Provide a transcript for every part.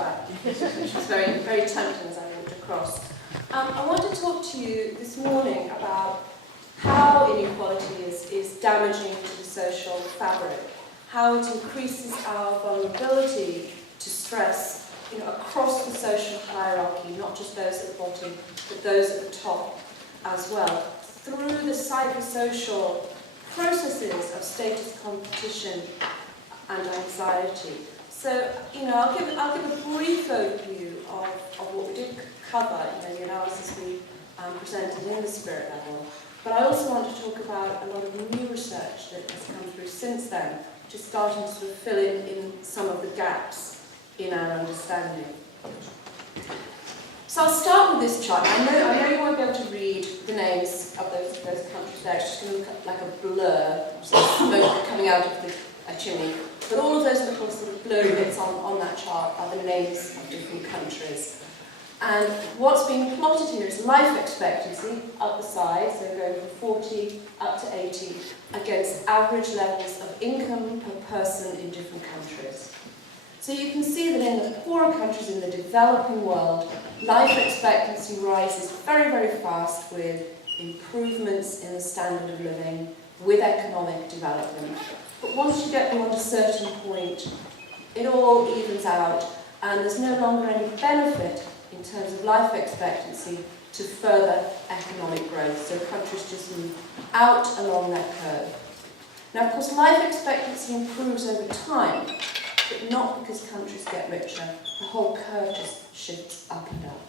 back, which was very, very tempting as I walked across. I want to talk to you this morning about how inequality is damaging to the social fabric, how it increases our vulnerability to stress, across the social hierarchy, not just those at the bottom, but those at the top as well, through the psychosocial processes of status competition and anxiety. So, I'll give a brief overview of what we did cover, the analysis we presented in the Spirit level. But I also want to talk about a lot of new research that has come through since then, just starting to sort of fill in some of the gaps in our understanding. So I'll start with this chart. I know you won't be able to read the names of those countries there. It's just going to look like a blur, smoke coming out of a chimney. But all of those little sort of blurry bits on that chart are the names of different countries. And what's being plotted here is life expectancy up the side, so going from 40 up to 80, against average levels of income per person in different countries. So you can see that in the poorer countries in the developing world, life expectancy rises very, very fast with improvements in the standard of living, with economic development. But once you get beyond a certain point, it all evens out, and there's no longer any benefit in terms of life expectancy to further economic growth. So countries just move out along that curve. Now, of course, life expectancy improves over time, but not because countries get richer. The whole curve just shifts up and up.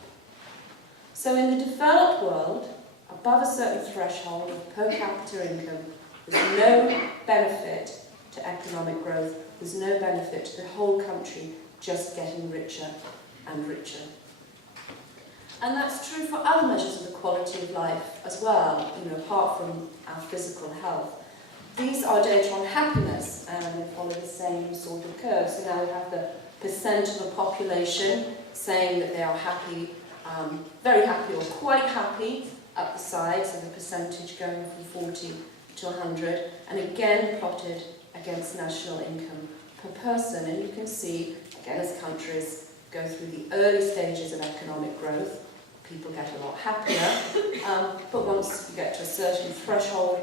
So in the developed world, above a certain threshold of per capita income, there's no benefit to economic growth. There's no benefit to the whole country just getting richer and richer. And that's true for other measures of the quality of life as well, apart from our physical health. These are data on happiness, and they follow the same sort of curve. So now we have the percent of the population saying that they are happy, very happy or quite happy up the side, so the percentage going from 40 to 100, and again plotted against national income per person. And you can see, again, as countries go through the early stages of economic growth, people get a lot happier, but once you get to a certain threshold,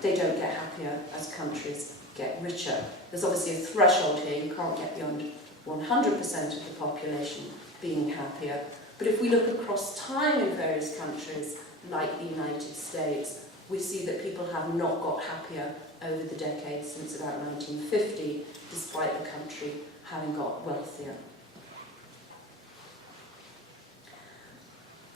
they don't get happier as countries get richer. There's obviously a threshold here. You can't get beyond 100% of the population being happier. But if we look across time in various countries, like the United States, we see that people have not got happier over the decades since about 1950, despite the country having got wealthier.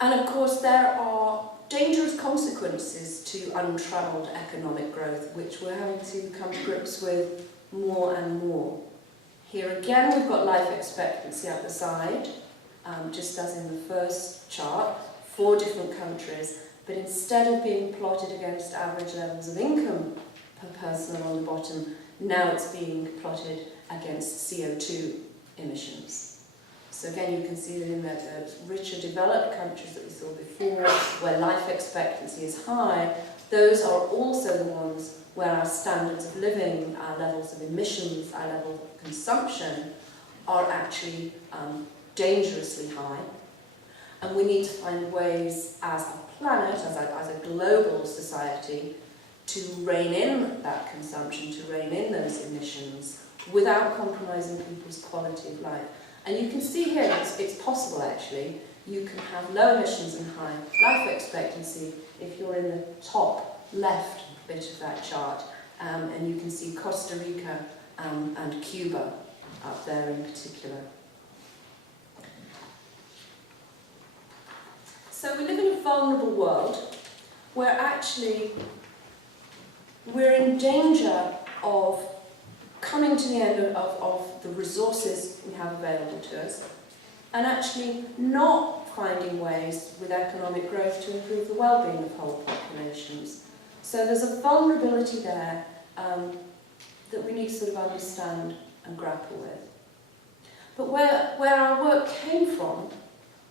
And of course, there are dangerous consequences to untravelled economic growth, which we're having to come to grips with more and more. Here again, we've got life expectancy at the side, just as in the first chart, 4 different countries, but instead of being plotted against average levels of income per person along the bottom, now it's being plotted against CO2 emissions. So again, you can see that in the richer developed countries that we saw before, where life expectancy is high, those are also the ones where our standards of living, our levels of emissions, our level of consumption are actually dangerously high. And we need to find ways as a planet, as a global society, to rein in that consumption, to rein in those emissions, without compromising people's quality of life. And you can see here it's possible, actually. You can have low emissions and high life expectancy if you're in the top left bit of that chart. And you can see Costa Rica and Cuba up there in particular. So we live in a vulnerable world where actually we're in danger of coming to the end of the resources we have available to us, and actually not finding ways with economic growth to improve the well-being of whole populations. So there's a vulnerability there that we need to sort of understand and grapple with. But where our work came from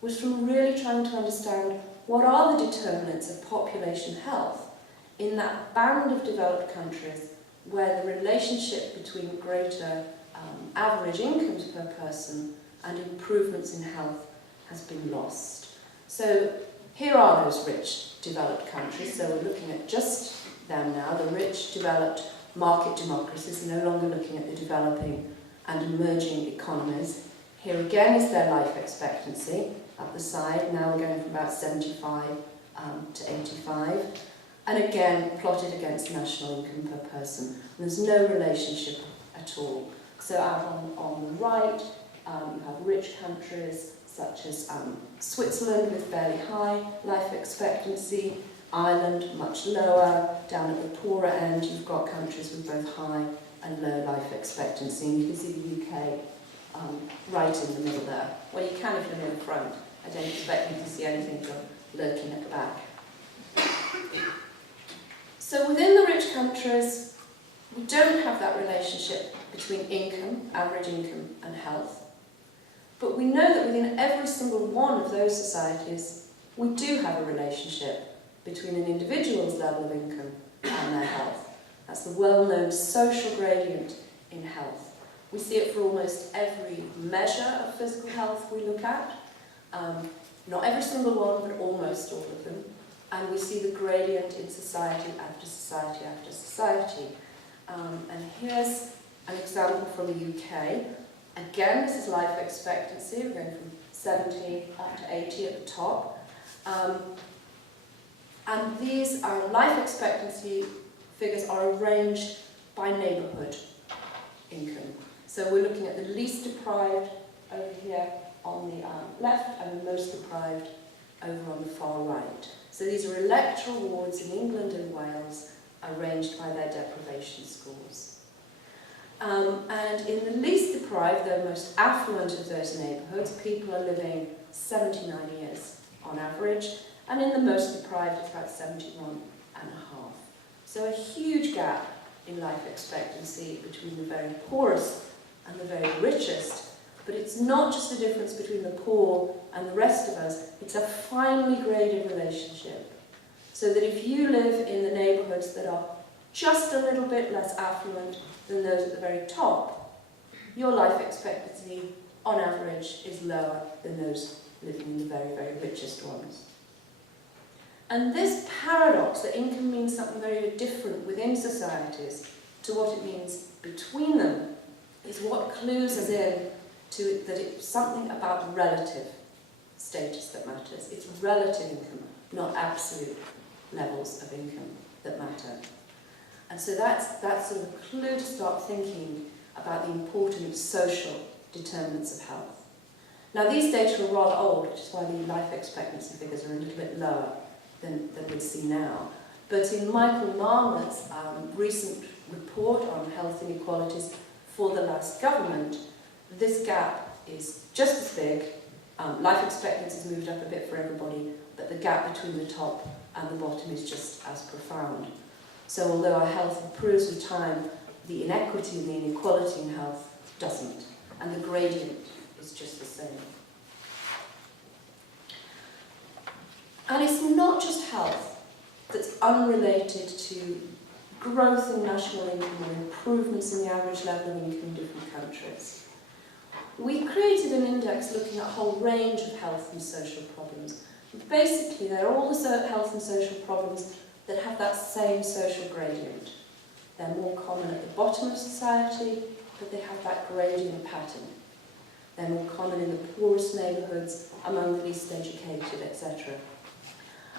was from really trying to understand what are the determinants of population health in that band of developed countries where the relationship between greater average incomes per person and improvements in health has been lost. So here are those rich, developed countries. So we're looking at just them now, the rich, developed market democracies, no longer looking at the developing and emerging economies. Here again is their life expectancy up the side. Now we're going from about 75 to 85. And again, plotted against national income per person. And there's no relationship at all. So out on the right, you have rich countries such as Switzerland with fairly high life expectancy, Ireland much lower. Down at the poorer end, you've got countries with both high and low life expectancy. And you can see the UK right in the middle there. Well, you can if you're near the front. I don't expect you to see anything lurking at the back. So within the rich countries, we don't have that relationship between income, average income, and health. But we know that within every single one of those societies, we do have a relationship between an individual's level of income and their health. That's the well-known social gradient in health. We see it for almost every measure of physical health we look at. Not every single one, but almost all of them. And we see the gradient in society after society after society. And here's an example from the UK. Again, this is life expectancy. We're going from 70 up to 80 at the top. And these life expectancy figures are arranged by neighbourhood income. So we're looking at the least deprived over here on the left and the most deprived over on the far right. So these are electoral wards in England and Wales arranged by their deprivation scores. And in the least deprived, the most affluent of those neighbourhoods, people are living 79 years on average, and in the most deprived, it's about 71 and a half. So a huge gap in life expectancy between the very poorest and the very richest. But it's not just the difference between the poor and the rest of us, it's a finely graded relationship. So that if you live in the neighbourhoods that are just a little bit less affluent than those at the very top, your life expectancy, on average, is lower than those living in the very, very richest ones. And this paradox that income means something very different within societies to what it means between them is what clues us in to it that it's something about relative status that matters. It's relative income, not absolute levels of income that matter. And so that's sort of a clue to start thinking about the important social determinants of health. Now these data are rather old, which is why the life expectancy figures are a little bit lower than we see now. But in Michael Marmer's recent report on health inequalities for the last government, this gap is just as big. Life expectancy has moved up a bit for everybody, but the gap between the top and the bottom is just as profound. So although our health improves with time, the inequity and the inequality in health doesn't, and the gradient is just the same. And it's not just health that's unrelated to growth in national income or improvements in the average level of income in different countries. We created an index looking at a whole range of health and social problems. Basically, they're all the health and social problems that have that same social gradient. They're more common at the bottom of society, but they have that gradient pattern. They're more common in the poorest neighbourhoods, among the least educated, etc.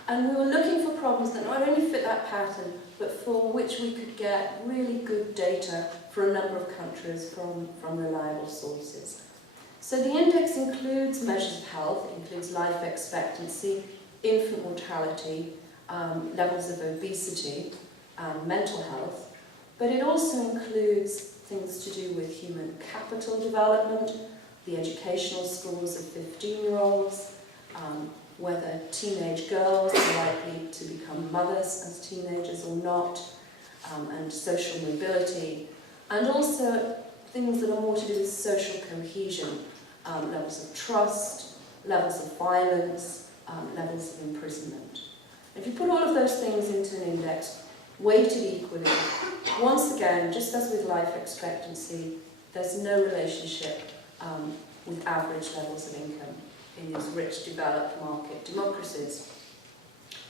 And we were looking for problems that not only fit that pattern, but for which we could get really good data for a number of countries from reliable sources. So the index includes measures of health, it includes life expectancy, infant mortality, levels of obesity, mental health, but it also includes things to do with human capital development, the educational scores of 15-year-olds, whether teenage girls are likely to become mothers as teenagers or not, and social mobility, and also things that are more to do with social cohesion, levels of trust, levels of violence, levels of imprisonment. If you put all of those things into an index, weighted equally, once again, just as with life expectancy, there's no relationship with average levels of income in these rich, developed market democracies.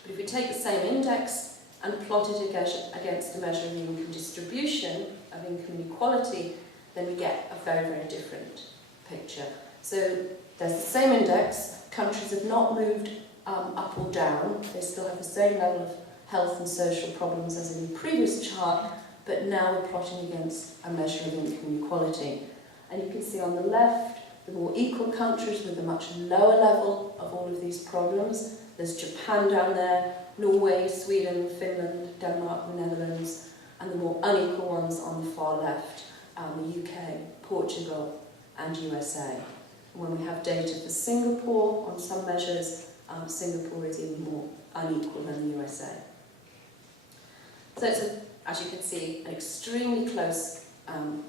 But if we take the same index and plot it against a measure of the income distribution, of income inequality, then we get a very, very different picture. So there's the same index, countries have not moved up or down, they still have the same level of health and social problems as in the previous chart, but now we're plotting against a measure of income inequality. And you can see on the left, the more equal countries with a much lower level of all of these problems. There's Japan down there, Norway, Sweden, Finland, Denmark, the Netherlands, and the more unequal ones on the far left, the UK, Portugal, and USA. When we have data for Singapore on some measures, Singapore is even more unequal than the USA. So it's, as you can see, an extremely close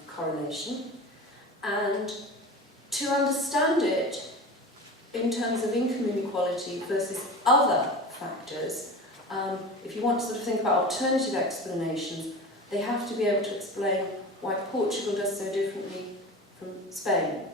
correlation. And to understand it in terms of income inequality versus other factors, if you want to sort of think about alternative explanations, they have to be able to explain why Portugal does so differently from Spain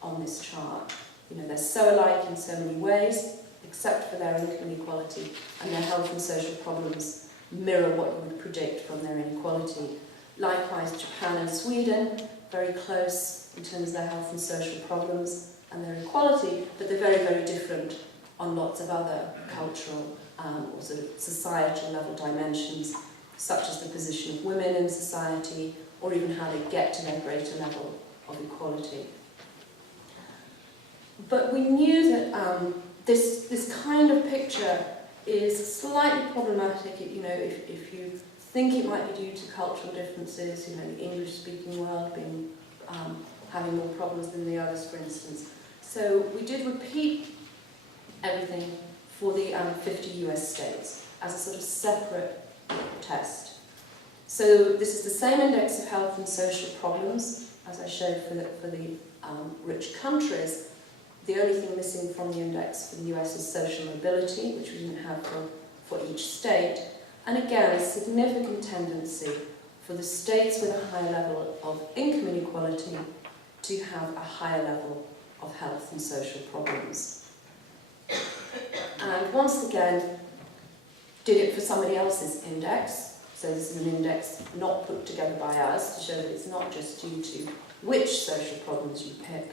on this chart. You know, they're so alike in so many ways, except for their income inequality, and their health and social problems mirror what you would predict from their inequality. Likewise, Japan and Sweden, very close in terms of their health and social problems and their equality, but they're very, very different on lots of other cultural or sort of societal level dimensions, such as the position of women in society, or even how they get to their greater level of equality. But we knew that this kind of picture is slightly problematic, you know, if you think it might be due to cultural differences, you know, the English-speaking world being having more problems than the others, for instance. So we did repeat everything for the 50 US states as a sort of separate test. So this is the same index of health and social problems as I showed for the rich countries. The only thing missing from the index for the US is social mobility, which we didn't have for each state. And again, a significant tendency for the states with a higher level of income inequality to have a higher level of health and social problems. And once again, did it for somebody else's index. So this is an index not put together by us to show that it's not just due to which social problems you pick.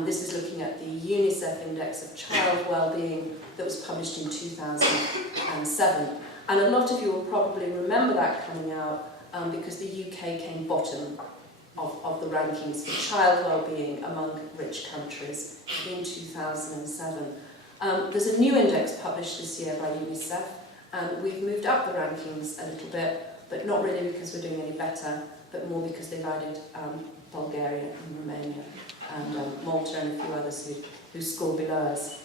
This is looking at the UNICEF Index of Child Wellbeing that was published in 2007. And a lot of you will probably remember that coming out because the UK came bottom of the rankings for child wellbeing among rich countries in 2007. There's a new index published this year by UNICEF, and we've moved up the rankings a little bit, but not really because we're doing any better, but more because they've added Bulgaria and Romania and Malta and a few others who score below us.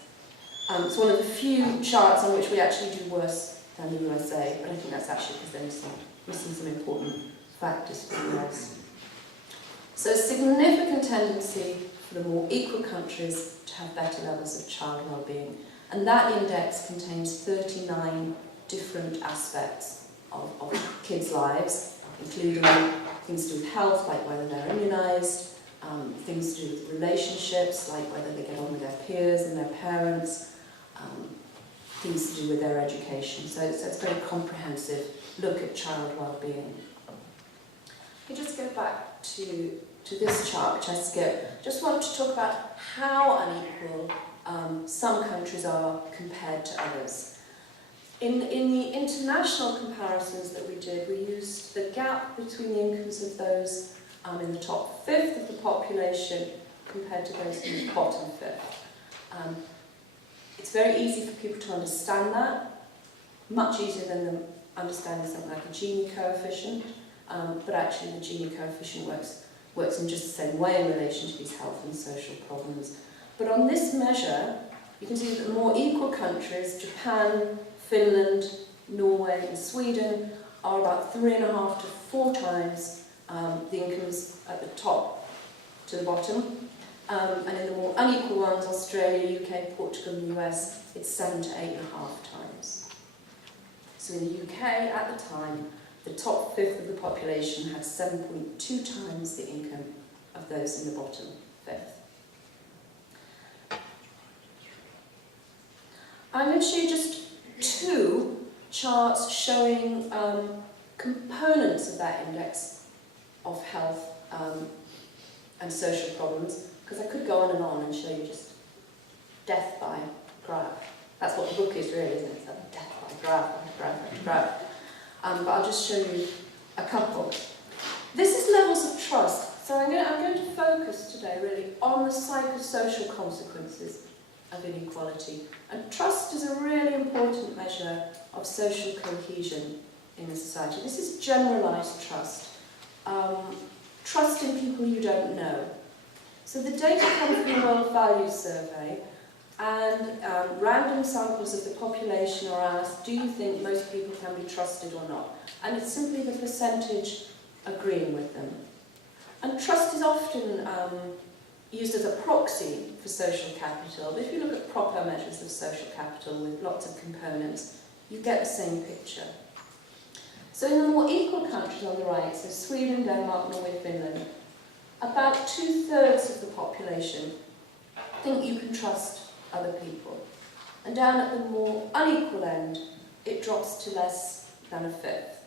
It's one of the few charts on which we actually do worse than the USA, but I think that's actually because they're missing some important factors for the US. So a significant tendency for the more equal countries to have better levels of child well-being. And that index contains 39 different aspects of kids' lives, including things to do with health, like whether they're immunised, things to do with relationships, like whether they get on with their peers and their parents, things to do with their education. So it's a very comprehensive look at child well-being. If we just go back to this chart, which I skipped, just want to talk about how unequal some countries are compared to others. In the international comparisons that we did, we used the gap between the incomes of those in the top fifth of the population compared to those in the bottom fifth. It's very easy for people to understand that, much easier than them understanding something like a Gini coefficient, but actually the Gini coefficient works in just the same way in relation to these health and social problems. But on this measure, you can see that the more equal countries, Japan, Finland, Norway and Sweden, are about 3.5 to 4 times the incomes at the top to the bottom. And in the more unequal ones, Australia, UK, Portugal and the US, it's 7 to 8.5 times. So in the UK at the time, the top fifth of the population had 7.2 times the income of those in the bottom fifth. I'm going to show you just two charts showing components of that index of health and social problems, because I could go on and show you just death by graph. That's what the book is really, isn't it? It's like death by graph, by graph. But I'll just show you a couple. This is levels of trust. So I'm going to focus today really on the psychosocial consequences of inequality. And trust is a really important measure of social cohesion in a society. This is generalised trust. Trust in people you don't know. So the data comes from the World Values Survey, and random samples of the population are asked, do you think most people can be trusted or not? And it's simply the percentage agreeing with them. And trust is often used as a proxy for social capital, but if you look at proper measures of social capital with lots of components, you get the same picture. So in the more equal countries on the right, so Sweden, Denmark, Norway, Finland, about 2/3 of the population think you can trust other people. And down at the more unequal end, it drops to less than a fifth.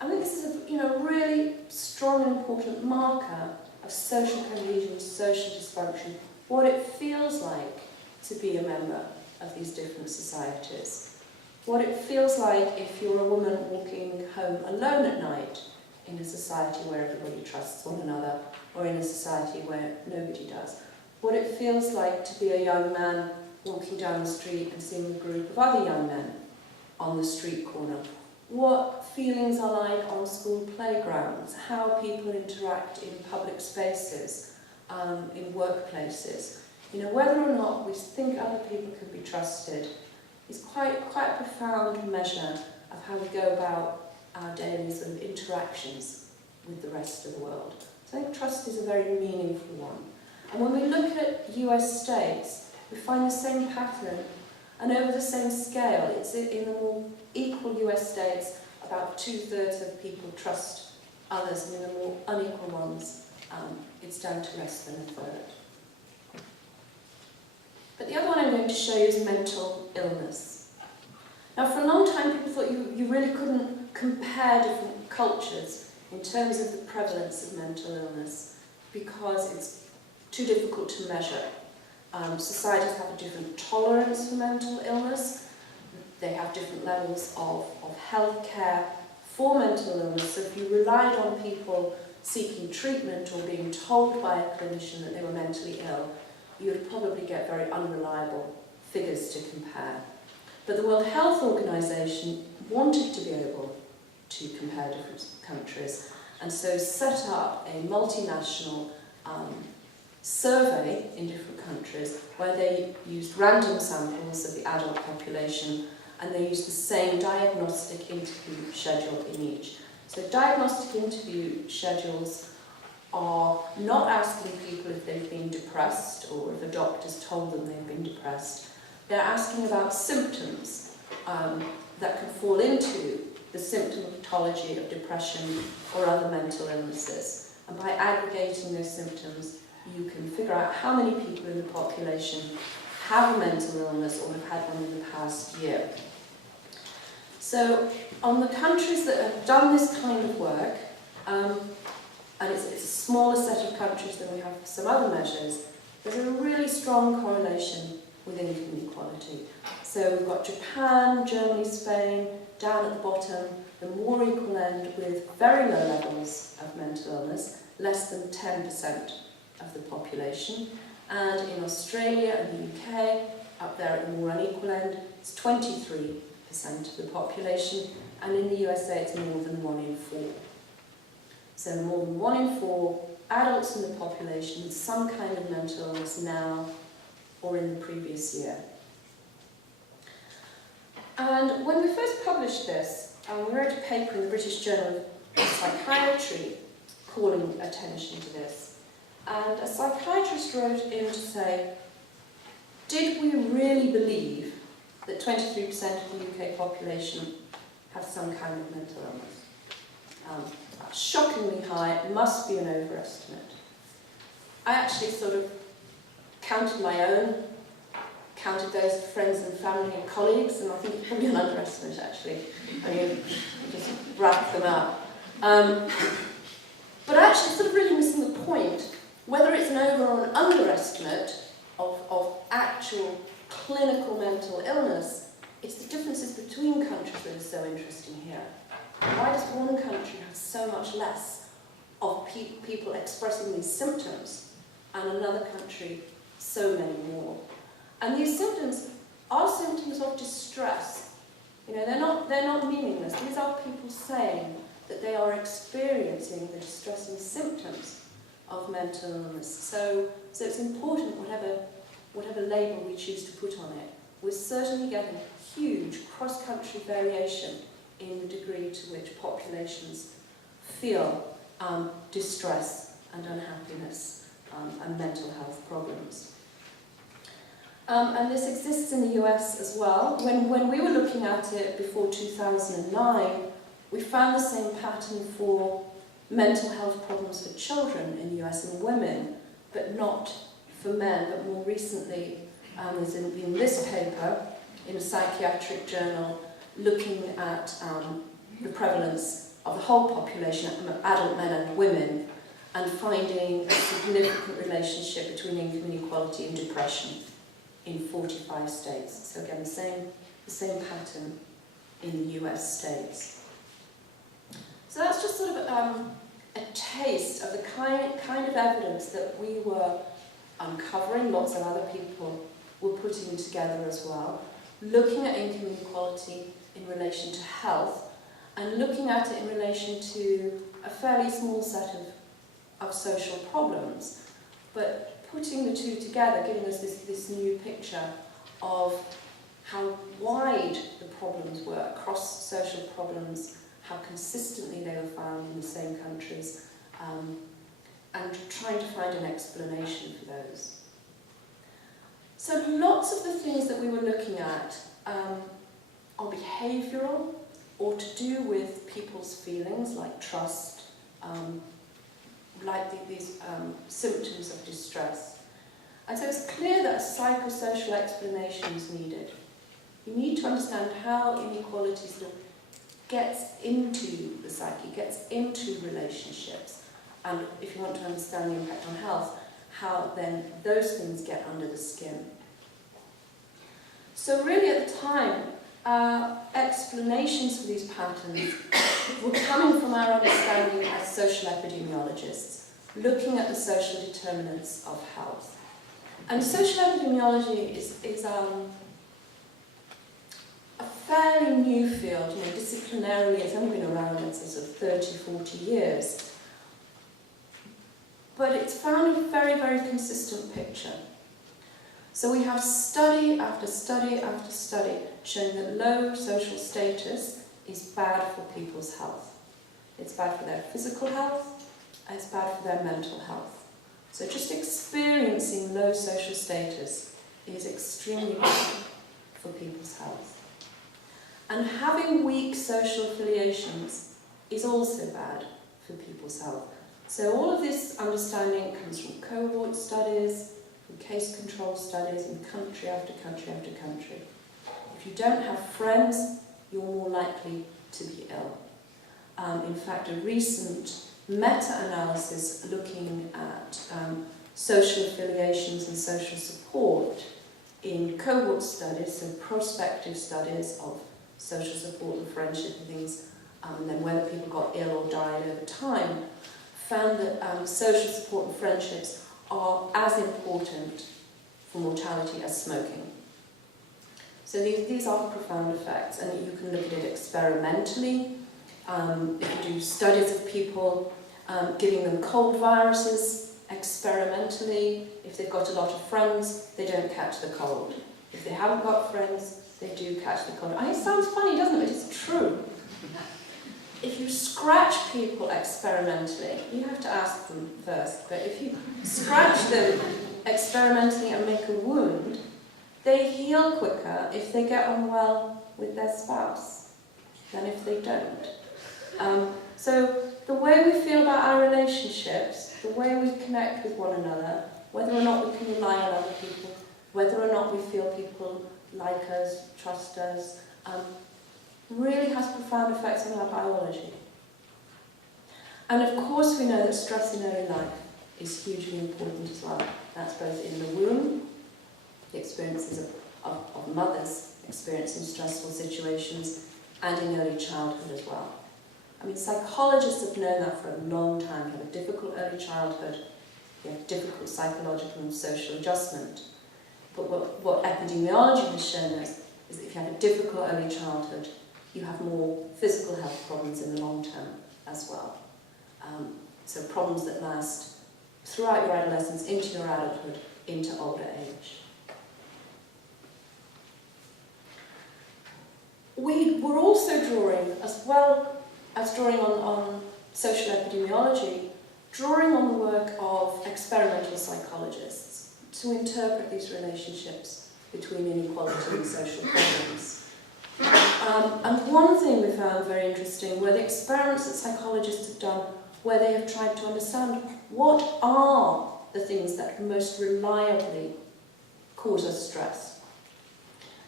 I think this is a really strong and important marker of social cohesion, social dysfunction, what it feels like to be a member of these different societies. What it feels like if you're a woman walking home alone at night in a society where everybody trusts one another, or in a society where nobody does. What it feels like to be a young man walking down the street and seeing a group of other young men on the street corner. What feelings are like on school playgrounds, how people interact in public spaces, in workplaces. Whether or not we think other people can be trusted is quite a profound measure of how we go about our daily sort of interactions with the rest of the world. So I think trust is a very meaningful one. And when we look at US states, we find the same pattern, and over the same scale. It's in the more equal US states, about 2/3 of people trust others, and in the more unequal ones, it's down to less than a third. But the other one I'm going to show you is mental illness. Now, for a long time, people thought you really couldn't compare different cultures in terms of the prevalence of mental illness because it's too difficult to measure. Societies have a different tolerance for mental illness. They have different levels of health care for mental illness. So if you relied on people seeking treatment or being told by a clinician that they were mentally ill, you would probably get very unreliable figures to compare. But the World Health Organization wanted to be able to compare different countries, and so set up a multinational survey in different countries where they used random samples of the adult population, and they used the same diagnostic interview schedule in each. So diagnostic interview schedules are not asking people if they've been depressed or if a doctor's told them they've been depressed. They're asking about symptoms that can fall into the symptomatology of depression or other mental illnesses. And by aggregating those symptoms, you can figure out how many people in the population have a mental illness or have had one in the past year. So on the countries that have done this kind of work, and it's a smaller set of countries than we have for some other measures, there's a really strong correlation with income inequality. So we've got Japan, Germany, Spain, down at the bottom, the more equal end with very low levels of mental illness, less than 10% of the population. And in Australia and the UK, up there at the more unequal end, it's 23% of the population, and in the USA it's more than 1 in 4. So more than 1 in 4 adults in the population with some kind of mental illness now or in the previous year. And when we first published this, we wrote a paper in the British Journal of Psychiatry calling attention to this. And a psychiatrist wrote in to say, did we really believe that 23% of the UK population have some kind of mental illness? Shockingly high, it must be an overestimate. I actually sort of counted my own counted those as friends and family and colleagues, and I think it's probably an underestimate actually. I mean, you just wrap them up. But actually, it's sort of really missing the point. Whether it's an over or an underestimate of actual clinical mental illness, it's the differences between countries that are so interesting here. Why does one country have so much less of people expressing these symptoms, and another country so many more? And these symptoms are symptoms of distress. You know, they're not meaningless. These are people saying that they are experiencing the distressing symptoms of mental illness. So it's important, whatever label we choose to put on it, we're certainly getting huge cross-country variation in the degree to which populations feel distress and unhappiness and mental health problems. And this exists in the US as well. When we were looking at it before 2009, we found the same pattern for mental health problems for children in the US and women, but not for men. But more recently, there's in this paper, in a psychiatric journal, looking at the prevalence of the whole population, adult men and women, and finding a significant relationship between income inequality and depression in 45 states. So again, the same pattern in the US states. So that's just sort of a taste of the kind of evidence that we were uncovering, lots of other people were putting together as well, looking at income inequality in relation to health, and looking at it in relation to a fairly small set of social problems, but putting the two together, giving us this new picture of how wide the problems were across social problems, how consistently they were found in the same countries, and trying to find an explanation for those. So lots of the things that we were looking at are behavioural, or to do with people's feelings, like trust, like these symptoms of distress. And so it's clear that a psychosocial explanation is needed. You need to understand how inequality sort of gets into the psyche, gets into relationships, and if you want to understand the impact on health, how then those things get under the skin. So really at the time, explanations for these patterns were coming from our understanding as social epidemiologists, looking at the social determinants of health. And social epidemiology is a fairly new field. You know, disciplinarily, it's only been around for sort of 30, 40 years. But it's found a very, very consistent picture. So we have study after study after study showing that low social status is bad for people's health. It's bad for their physical health, and it's bad for their mental health. So just experiencing low social status is extremely bad for people's health. And having weak social affiliations is also bad for people's health. So all of this understanding comes from cohort studies, from case control studies in country after country after country. If you don't have friends, you're more likely to be ill. In fact, a recent meta-analysis looking at social affiliations and social support in cohort studies, so prospective studies of social support and friendship and things, and then whether people got ill or died over time, found that social support and friendships are as important for mortality as smoking. So these are profound effects, and you can look at it experimentally. If you do studies of people, giving them cold viruses experimentally, if they've got a lot of friends, they don't catch the cold. If they haven't got friends, they do catch the cold. It sounds funny, doesn't it? But it's true. If you scratch people experimentally, you have to ask them first, but if you scratch them experimentally and make a wound, they heal quicker if they get on well with their spouse than if they don't. So the way we feel about our relationships, the way we connect with one another, whether or not we can rely on other people, whether or not we feel people like us, trust us, really has profound effects on our biology. And of course we know that stress in early life is hugely important as well. That's both in the womb, the experiences of mothers experiencing stressful situations, and in early childhood as well. I mean, psychologists have known that for a long time. You have a difficult early childhood, you have difficult psychological and social adjustment. But what epidemiology has shown us is that if you have a difficult early childhood, you have more physical health problems in the long term as well. So problems that last throughout your adolescence, into your adulthood, into older age. We're also drawing, as well as drawing on social epidemiology, drawing on the work of experimental psychologists to interpret these relationships between inequality and social problems. And one thing we found very interesting were the experiments that psychologists have done where they have tried to understand what are the things that most reliably cause us stress.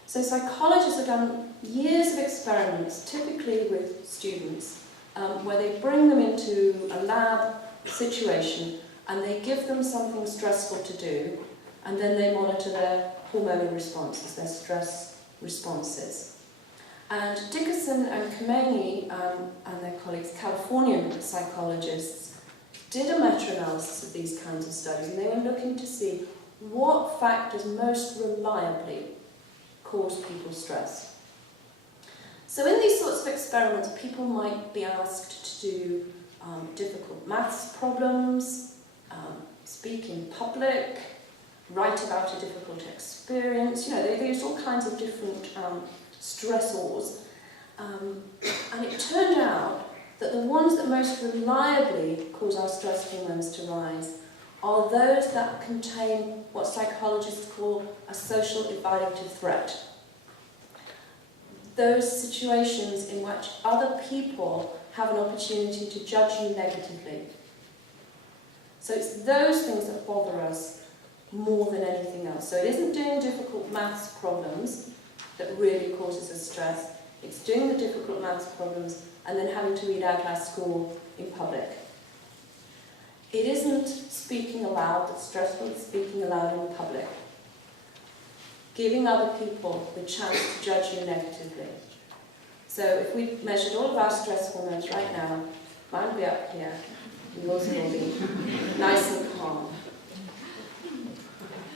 So psychologists have done years of experiments, typically with students, where they bring them into a lab situation and they give them something stressful to do, and then they monitor their hormonal responses, their stress responses. And Dickerson and Khomeini and their colleagues, Californian psychologists, did a meta-analysis of these kinds of studies, and they were looking to see what factors most reliably cause people stress. So in these sorts of experiments, people might be asked to do difficult maths problems, speak in public, write about a difficult experience. You know, they used all kinds of different stressors. And it turned out that the ones that most reliably cause our stress hormones to rise are those that contain what psychologists call a social evaluative threat. Those situations in which other people have an opportunity to judge you negatively. So it's those things that bother us more than anything else. So it isn't doing difficult maths problems that really causes us stress. It's doing the difficult maths problems and then having to read out our score in public. It isn't speaking aloud that's stressful, it's speaking aloud in public. Giving other people the chance to judge you negatively. So if we measured all of our stress hormones right now, mine would be up here, yours will be nice and calm.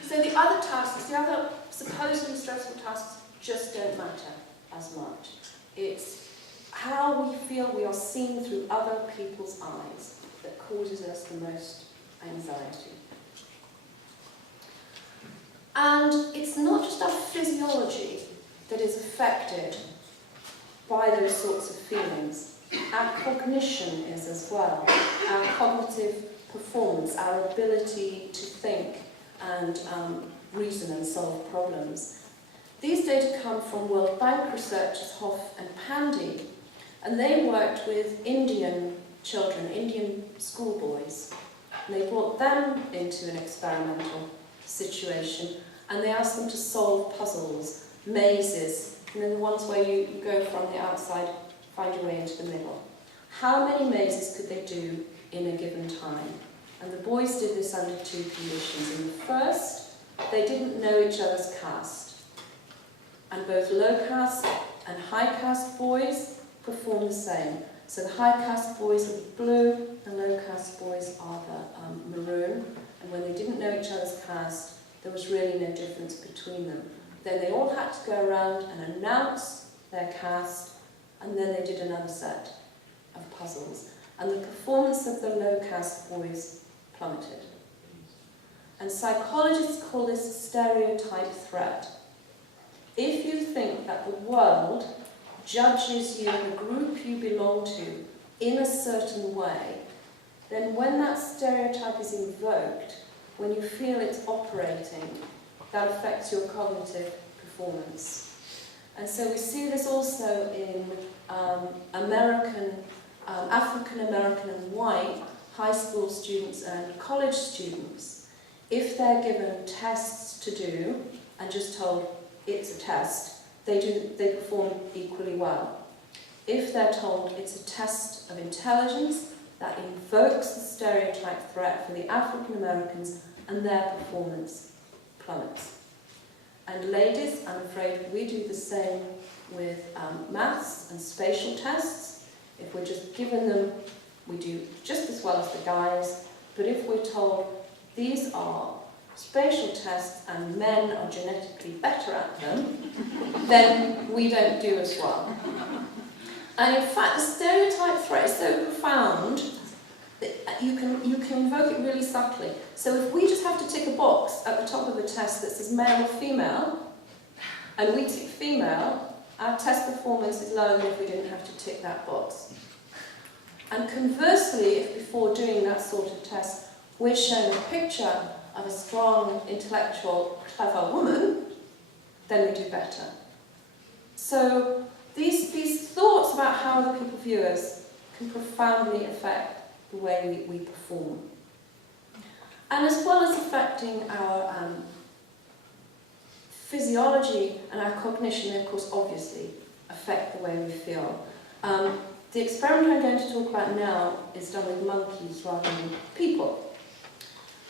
So the other tasks, the other supposedly stressful tasks, just don't matter as much. It's how we feel we are seen through other people's eyes that causes us the most anxiety. And it's not just our physiology that is affected by those sorts of feelings. Our cognition is as well. Our cognitive performance, our ability to think and reason and solve problems. These data come from World Bank researchers Hoff and Pandey, and they worked with Indian children, Indian schoolboys. And they brought them into an experimental situation, and they asked them to solve puzzles, mazes, and then the ones where you go from the outside, find your way into the middle. How many mazes could they do in a given time? And the boys did this under two conditions. In the first, they didn't know each other's caste. And both low caste and high caste boys perform the same. So the high caste boys are the blue, and low caste boys are the maroon. And when they didn't know each other's caste, there was really no difference between them. Then they all had to go around and announce their caste, and then they did another set of puzzles. And the performance of the low caste boys plummeted. And psychologists call this a stereotype threat. If you think that the world judges you and the group you belong to in a certain way, then when that stereotype is invoked, when you feel it's operating, that affects your cognitive performance. And so we see this also in African American and white high school students and college students. If they're given tests to do, and just told it's a test, they perform equally well. If they're told it's a test of intelligence, that invokes the stereotype threat for the African Americans, and their performance plummets. And ladies, I'm afraid we do the same with maths and spatial tests. If we're just given them, we do just as well as the guys, but if we're told these are spatial tests and men are genetically better at them, then we don't do as well. And in fact, the stereotype threat is so profound that you can invoke it really subtly. So if we just have to tick a box at the top of a test that says male or female, and we tick female, our test performance is lower than if we didn't have to tick that box. And conversely, if before doing that sort of test, we're shown a picture of a strong, intellectual, clever woman, then we do better. So these thoughts about how other people view us can profoundly affect the way we perform. And as well as affecting our physiology and our cognition, they of course obviously affect the way we feel. The experiment I'm going to talk about now is done with monkeys rather than people.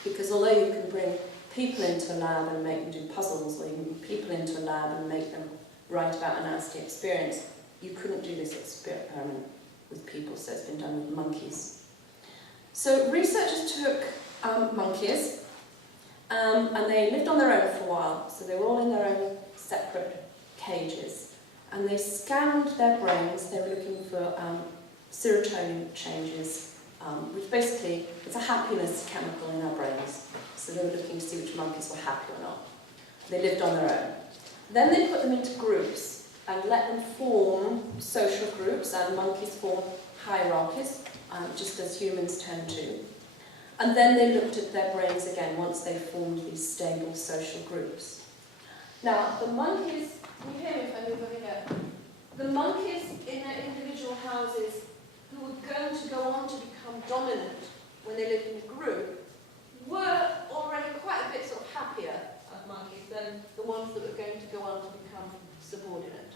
Because although you can bring people into a lab and make them do puzzles, or you can bring people into a lab and make them write about a nasty experience, you couldn't do this experiment with people, so it's been done with monkeys. So researchers took monkeys, and they lived on their own for a while, so they were all in their own separate cages. And they scanned their brains. They were looking for serotonin changes, which basically is a happiness chemical in our brains. So they were looking to see which monkeys were happy or not. They lived on their own. Then they put them into groups and let them form social groups, and monkeys form hierarchies, just as humans tend to. And then they looked at their brains again once they formed these stable social groups. Now, the monkeys, can you hear me if I move over here? The monkeys in their individual houses who were going to go on to become dominant when they lived in a group were already quite a bit sort of happier as monkeys than the ones that were going to go on to become subordinate.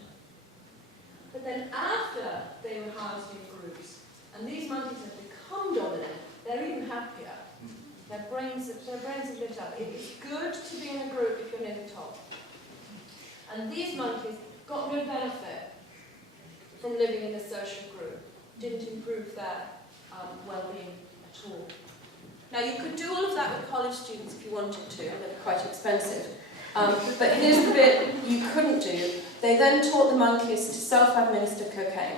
But then after they were housed in groups, and these monkeys have become dominant, they're even happier. Their brains have lit up. It is good to be in a group if you're near the top. And these monkeys got no benefit from living in a social group. Didn't improve their well-being at all. Now, you could do all of that with college students if you wanted to. They're quite expensive. But here's the bit you couldn't do. They then taught the monkeys to self-administer cocaine.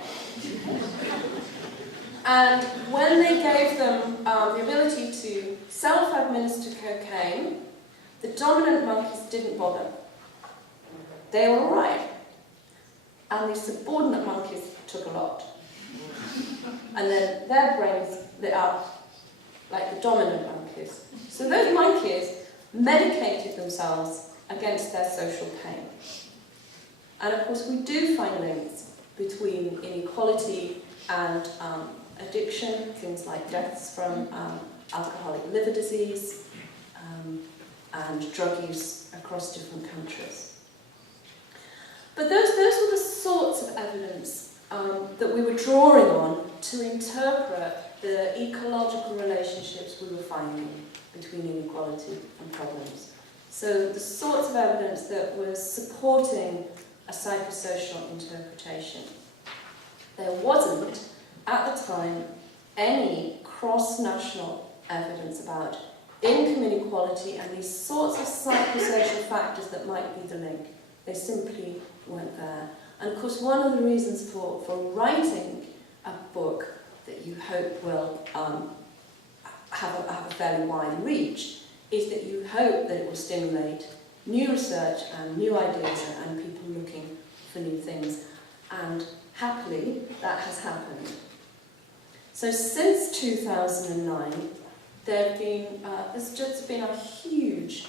And when they gave them the ability to self-administer cocaine, the dominant monkeys didn't bother. They were all right. And the subordinate monkeys took a lot. And then their brains lit up like the dominant monkeys. So those monkeys medicated themselves against their social pain. And of course we do find links between inequality and addiction, things like deaths from alcoholic liver disease and drug use across different countries. But those were the sorts of evidence that we were drawing on to interpret the ecological relationships we were finding between inequality and problems. So the sorts of evidence that was supporting a psychosocial interpretation. There wasn't, at the time, any cross-national evidence about income inequality and these sorts of psychosocial factors that might be the link. They simply weren't there. And of course, one of the reasons for writing a book that you hope will have a fairly wide reach is that you hope that it will stimulate new research and new ideas and people looking for new things. And happily, that has happened. So since 2009, there's just been a huge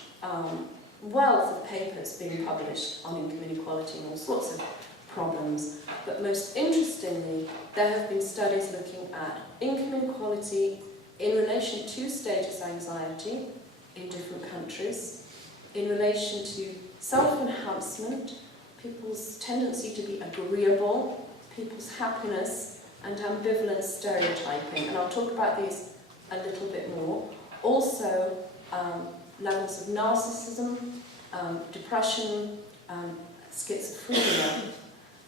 wealth of papers being published on income inequality and all sorts of problems. But most interestingly, there have been studies looking at income inequality in relation to status anxiety in different countries, in relation to self-enhancement, people's tendency to be agreeable, people's happiness, and ambivalent stereotyping. And I'll talk about these a little bit more. Also, levels of narcissism, depression, schizophrenia,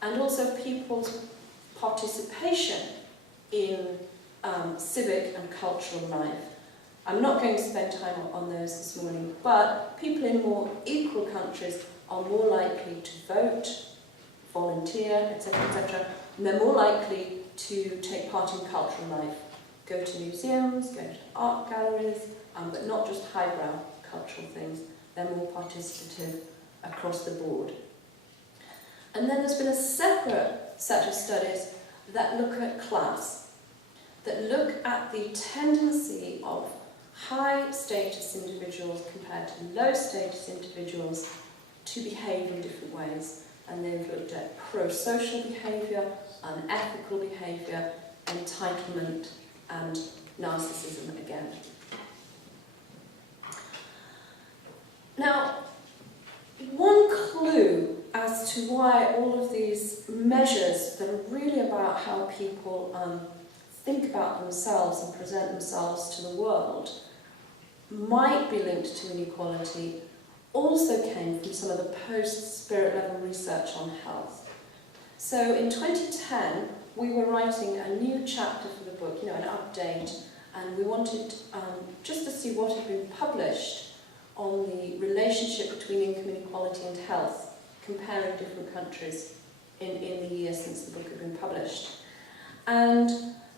and also people's participation in civic and cultural life. I'm not going to spend time on those this morning, but people in more equal countries are more likely to vote, volunteer, etc., and they're more likely to take part in cultural life, go to museums, go to art galleries, but not just highbrow cultural things. They're more participative across the board. And then there's been a separate set of studies that look at class, that look at the tendency of high-status individuals compared to low-status individuals to behave in different ways. And they've looked at pro-social behaviour, unethical behaviour, entitlement, and narcissism again. Now, one clue as to why all of these measures that are really about how people think about themselves and present themselves to the world might be linked to inequality also came from some of the post-Spirit level research on health. So in 2010, we were writing a new chapter for the book, an update, and we wanted just to see what had been published on the relationship between income inequality and health, comparing different countries in the year since the book had been published. And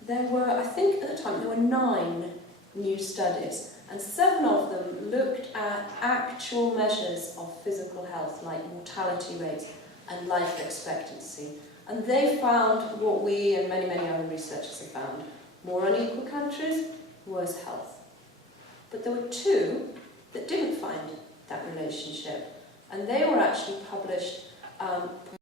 there were, I think at the time, there were 9 new studies, and 7 of them looked at actual measures of physical health, like mortality rates and life expectancy. And they found what we and many, many other researchers have found. More unequal countries, worse health. But there were 2 that didn't find that relationship, and they were actually published